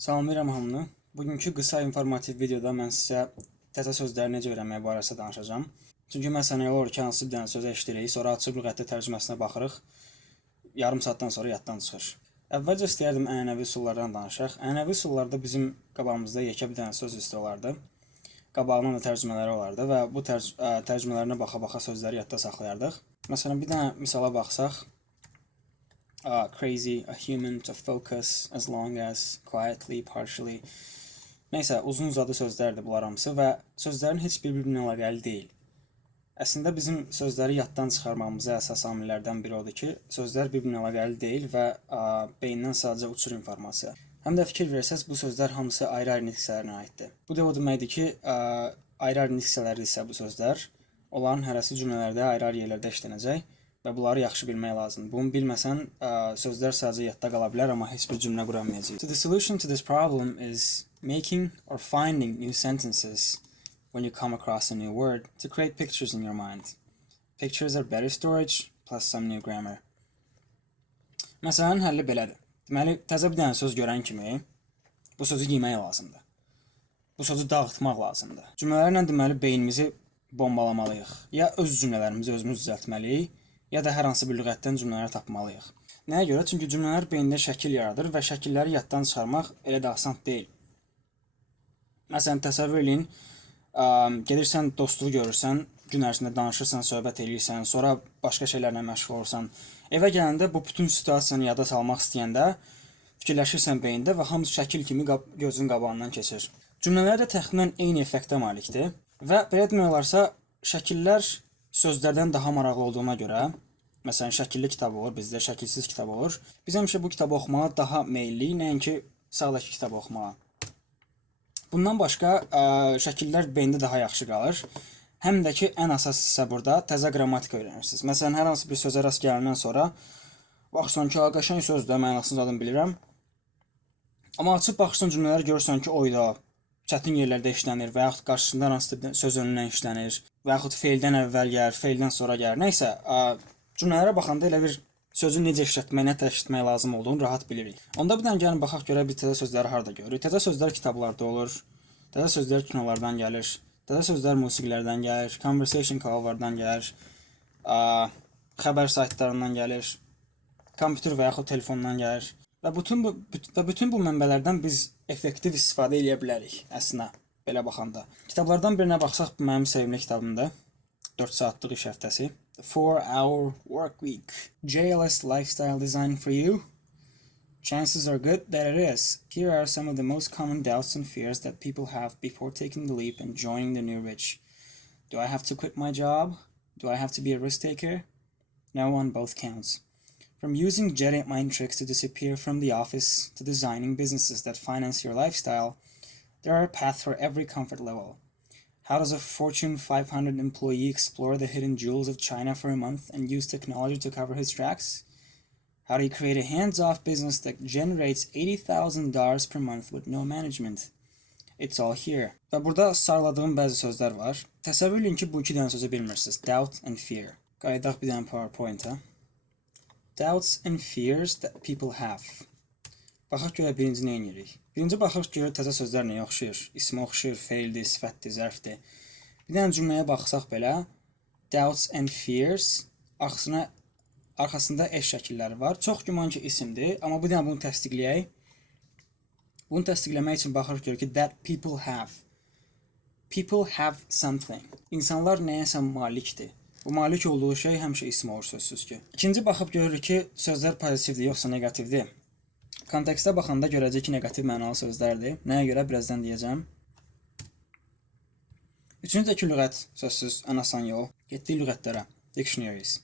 Salamlayıram hamını. Bugünkü qısa informativ videoda mən sizə təzə sözləri necə öyrənmək barəsində danışacağam. Çünki məsələn elə olur ki, hansı bir dənə sözü eşidirik, sonra açıb lüğətdə tərcüməsinə baxırıq, yarım saatdan sonra yaddan çıxır. Əvvəlcə istəyərdim ənənəvi üsullardan danışaq. Ənənəvi üsullarda bizim qabağımızda yekə bir dənə söz listi olardı. Qabağının da tərcümələri olardı və bu tərcümələrinə baxa-baxa sözləri yadda saxlayardıq. Məsələn, bir dənə misala baxsaq, crazy, a human, to focus, as long as, quietly, partially. Neysə, uzun uzadı sözlərdir bunlar hamısı və sözlərin heç bir-birinə əlaqəli deyil. Əslində bizim sözləri yaddan çıxarmamıza əsas amillərdən biri odur ki, sözlər bir-birinə əlaqəli deyil və beyndən sadəcə uçur informasiya. Həm də fikir versəz, bu sözlər hamısı ayrı-ayrı nitqçələrinə aiddir. Bu da o deməkdir ki, ayrı-ayrı nitqçələri isə bu sözlər, onların hərəsi cümlələrdə ayrı-ayrı yerlərdə işlənəcək və bunları yaxşı bilmək lazımdır. Bunu bilməsən, sözlər sadəcə yadda qala bilər, amma heç bir cümlə qura bilməyəcək. So the solution to this problem is making or finding new sentences when you come across a new word to create pictures in your mind. Pictures are better storage plus some new grammar. Məsələn, həlli belədir. Deməli, təzə bir dənə söz görən kimi bu sözü yemək lazımdır. Bu sözü dağıtmaq lazımdır. Cümlələrlə deməli beynimizi bombalamalıyıq. Ya öz cümlələrimizi özümüz düzəltməliyik, ya da hər hansı bir lüğətdən cümlələri tapmalıyıq. Nəyə görə? Çünki cümlələr beyndə şəkil yaradır və şəkilləri yaddan çıxarmaq elə də asan deyil. Məsələn, təsəvvür eləyin, gedirsən, dostluğu görürsən, gün ərzində danışırsan, söhbət edirsən, sonra başqa şeylərlə məşğul olursan. Evə gələndə bu bütün situasiyanı yada salmaq istəyəndə fikirləşirsən beyində və hamısı şəkil kimi gözün qabağından keçir. Cümlələr də təxminən eyni effektə malikdir və belə demək olarsa, şəkillər sözlərdən daha maraqlı olduğuna görə, məsələn, şəkilli kitab olur, bizdə şəkilsiz kitab olur. Biz həmişə bu kitabı oxumağa daha meyilliyik, nəinki sağdakı kitabı oxumağa. Bundan başqa, şəkillər beyndə daha yaxşı qalır. Həm də ki, ən əsas hissə burada təzə qrammatika öyrənirsiniz. Məsələn, hər hansı bir sözə rast gələndən sonra baxırsan ki, qəşəng sözdür, mənasını zaten bilirəm. Amma açıb baxırsan cümlələri görürsən ki, oyda, çətin yerlərdə işlənir və yaxud qarşısında hansı bir söz önündən işlənir və yaxud feildən əvvəl gəlir, feildən sonra gəlir. Nəysə, cümlələrə baxanda elə bir sözü necə işlətmək, nə təşkil lazım olduğunu rahat bilirik. Onda bir dənə gəlin baxaq görə biz təzə sözləri harda görürük. Təzə sözlər kitablarda olur, təzə sözlər kinolardan gəlir, təzə sözlər musiqilərdən gəlir, conversation kanallardan gəlir, xəbər saytlarından gəlir, kompüter və yaxud telefondan gəlir. Və bütün bu mənbələrdən biz effektiv istifadə edə bilərik, əslində, belə baxanda. Kitablardan birinə baxsaq, bu mənim sevimli kitabımdır. 4 saatlıq iş həftəsi. The 4-Hour Work Week. JLS Lifestyle Design for You. Chances are good that it is. Here are some of the most common doubts and fears that people have before taking the leap and joining the new rich. Do I have to quit my job? Do I have to be a risk taker? No, on both counts. From using Jedi mind tricks to disappear from the office to designing businesses that finance your lifestyle, there are a path for every comfort level. How does a Fortune 500 employee explore the hidden jewels of China for a month and use technology to cover his tracks? How do you create a hands-off business that generates $80,000 per month with no management? It's all here. Və burada sarladığım bəzi sözlər var. Təsəvvür edin ki, bu iki dənə sözü bilmirsiniz. Doubt and fear. Qayıdaq bir dənə PowerPoint-a. Doubts and fears that people have. Baxaq görə birinci nə edirik? Birinci baxaq görə təzə sözlər nəyə oxşayır? İsmə oxşayır, feildir, sifətdir, zərfdir. Bir dənə cümləyə baxsaq belə, doubts and fears arxasında eş şəkilləri var. Çox güman ki, isimdir, amma bir dənə bunu təsdiqləyək. Bunu təsdiqləmək üçün baxırıq görə ki, that people have. People have something. İnsanlar nəyəsə malikdir. Bu malik olduğu şey həmişə isim olur sözsüz ki. İkinci baxıb görürük ki, sözlər pozitivdir, yoxsa negativdir. Kontekstə baxanda görəcək ki, negativ mənalı sözlərdir. Nəyə görə? Birazdan deyəcəm. Üçüncüdəki lüğət sözsüz, ən asan yol. Getdik lüğətlərə. Dictionaries.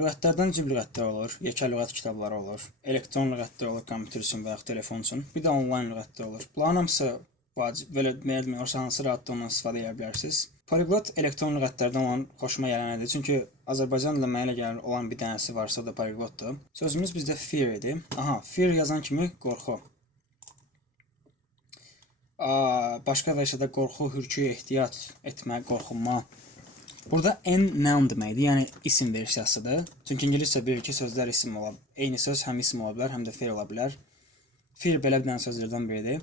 Lüğətlərdən cib lüğətlər olur, yekə lüğət kitabları olur, elektron lüğətlər olur, kompüter üçün və yaxud telefon üçün, bir də onlayn lüğətlər olur. Bunların hamısı vacib, belə demək hansı rahatda ondan istifadə edə bilərsiniz. Polyglot elektron lüğətlərdən olan xoşuma gələnədir. Çünki Azərbaycan ilə mənə gələn olan bir dənəsi varsa da polyglotdur. Sözümüz bizdə fear idi. Aha, fear yazan kimi qorxu. Başqa versiyada qorxu, hürkü, ehtiyat etmə, qorxunma. Burada en noun deməkdir, yəni isim versiyasıdır. Çünki ingiliscə bilir ki, sözlər isim ola bilər. Eyni söz həm isim ola bilər, həm də fe'l ola bilər. Fear belə bir dənə sözlərdən biridir.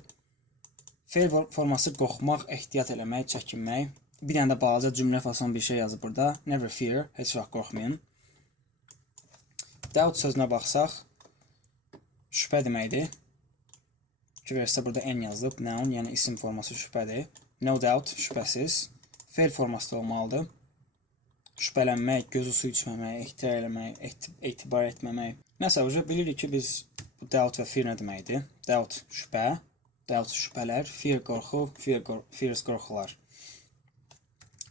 Fear forması qorxmaq, ehtiyat eləmək, çəkinmək. Bir dənə də balaca cümlə fason bir şey yazıb burada. Never fear, heç vaxt qorxmayın. Doubt sözünə baxsaq, şübhə deməkdir. Ki versə burada n yazılıb, noun, yəni isim forması şübhədir. No doubt, şübhəsiz. Fear forması da olmalıdır. Şübhələnmək, gözü su içməmək, ehtirar eləmək, etibar etməmək. Nəsə, bilirik ki, biz bu doubt və fear nə deməkdir? Doubt şübhə, doubt şübhələr, fear qorxu, fears qorxular.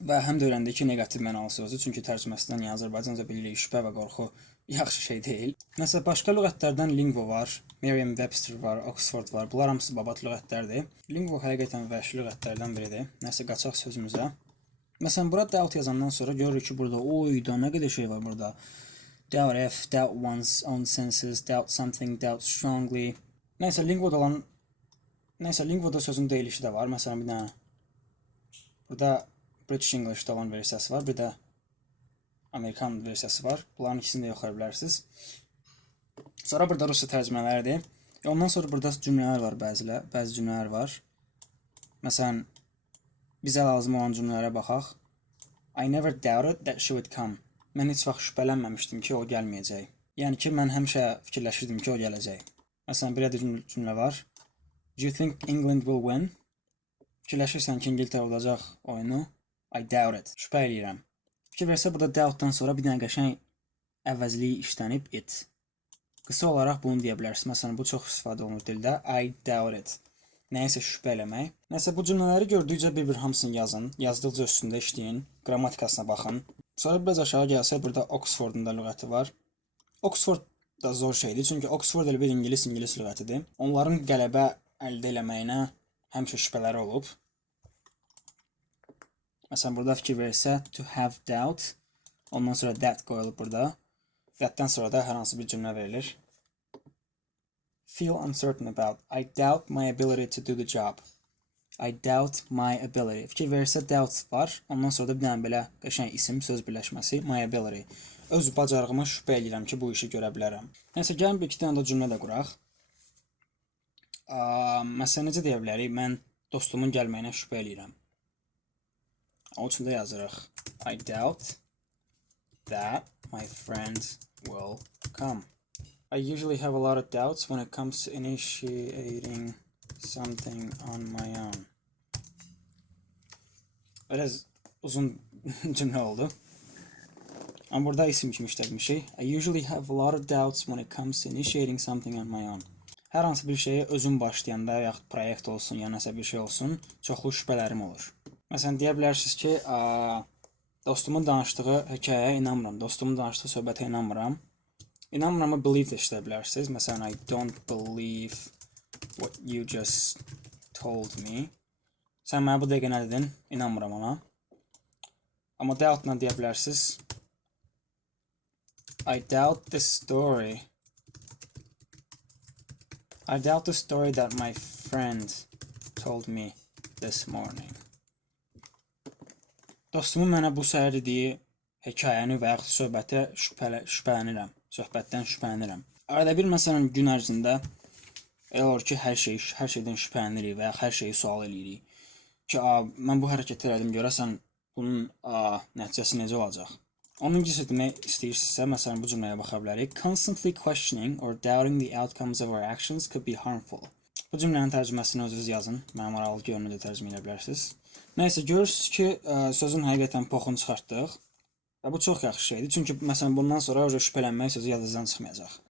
Və həm də öyrəndik ki, negativ mənalı sözdür, çünki tərcüməsindən Azərbaycanca bilirik, şübhə və qorxu yaxşı şey deyil. Məsələn, başqa lüğətlərdən Lingvo var, Merriam-Webster var, Oxford var. Bunlar hamısı babat lüğətlərdir. Lingvo həqiqətən vəhşi lüğətlərdən biridir. Nəsə, qaçaq sözümüzə. Məsələn, burada doubt yazandan sonra görürük ki, burada oyda nə qədər şey var burada. Doubt if, doubt one's own senses, doubt something, doubt strongly. Nəysə, Lingvoda sözün deyilişi də var. Məsələn, bir dənə burada British English'da olan versiyası var, bir də Amerikan versiyası var. Bunların ikisini də yoxlaya bilərsiniz. Sonra burada Rusça tərcümələrdir. Ondan sonra burada cümlələr var, bəzi cümlələr var. Məsələn, bizə lazım olan cümlələrə baxaq. I never doubted that she would come. Mən heç vaxt şübhələnməmişdim ki, o gəlməyəcək. Yəni ki, mən həmişə fikirləşirdim ki, o gələcək. Məsələn, bir cümlə var. Do you think England will win? Fikirləşirsən ki, İngiltərə olacaq oyunu? I doubt it. Şübhə eləyirəm. Fikir versə, burada doubtdan sonra bir dənə qəşəng əvəzliyi işlənib it. Qısa olaraq bunu deyə bilərsiniz. Məsələn, bu çox istifadə olunur dildə. I doubt it. Nəyisə şübhə eləmək. Nəsə, bu cümlələri gördükcə bir hamısını yazın. Yazdıqca üstündə işləyin. Qrammatikasına baxın. Sonra biraz aşağı gəlsək, burada Oxford'un da lüğəti var. Oxford da zor şeydir. Çünki Oxford elə bir İngilis lüğətidir. Onların qələbə əldə eləməyinə həmişə şübhələri olub. Məsələn, burada fikir versə, to have doubt. Ondan sonra that qoyulub burada. That'dən sonra da hər hansı bir cümlə verilir. Feel uncertain about. I doubt my ability to do the job. I doubt my ability. Fikir verirsə doubt var. Ondan sonra da bir dənə belə qəşəng isim, söz birləşməsi. My ability. Öz bacarığıma şübhə edirəm ki, bu işi görə bilərəm. Nəsə, gəlin bir iki dənə də cümlə də quraq. Məsələn, necə deyə bilərik? Mən dostumun gəlməyinə şübhə edirəm. O üçün də yazırıq. I doubt that my friend will come. I usually have a lot of doubts when it comes to initiating something on my own. Biraz uzun cümlə oldu. Amma burada isim kimi işlətmişik. I usually have a lot of doubts when it comes to initiating something on my own. Hər hansı bir şeyi özüm başlayanda, yaxud proyekt olsun, ya nəsə bir şey olsun, çoxlu şübhələrim olur. Məsələn, deyə bilərsiniz ki, dostumun danışdığı hekayəyə inanmıram, dostumun danışdığı söhbətə inanmıram. İnanmıramı believe də işləyə bilərsiniz. Məsələn, I don't believe what you just told me. Sən mənə bu dəqiqə nə dedin? İnanmıram ona. Amma doubtla deyə bilərsiniz. I doubt the story. I doubt the story that my friend told me this morning. Dostumun mənə bu səhər dediyi hekayəni və yaxud söhbətə şübhələnirəm. Söhbətdən şübhələnirəm. Arada bir, məsələn, gün ərzində elə olur ki, hər şeydən şübhələnirik və hər şeyi sual eləyirik. Ki, mən bu hərəkət elədim, görəsən bunun nəticəsi necə olacaq? Onu İngiliscə demək istəyirsinizsə, məsələn, bu cümləyə baxa bilərik. Constantly questioning or doubting the outcomes of our actions could be harmful. Bu cümlənin tərcüməsini özünüz yazın. Mənə maraqlı görünür də tərcümə edə bilərsiniz. Nəysə, görürsünüz ki, sözün həqiqətən poxunu çıxartdıq. Və bu çox yaxşı şeydir. Çünki, məsələn, bundan sonra şübhələnmək sözü yadınızdan çıxmayacaq.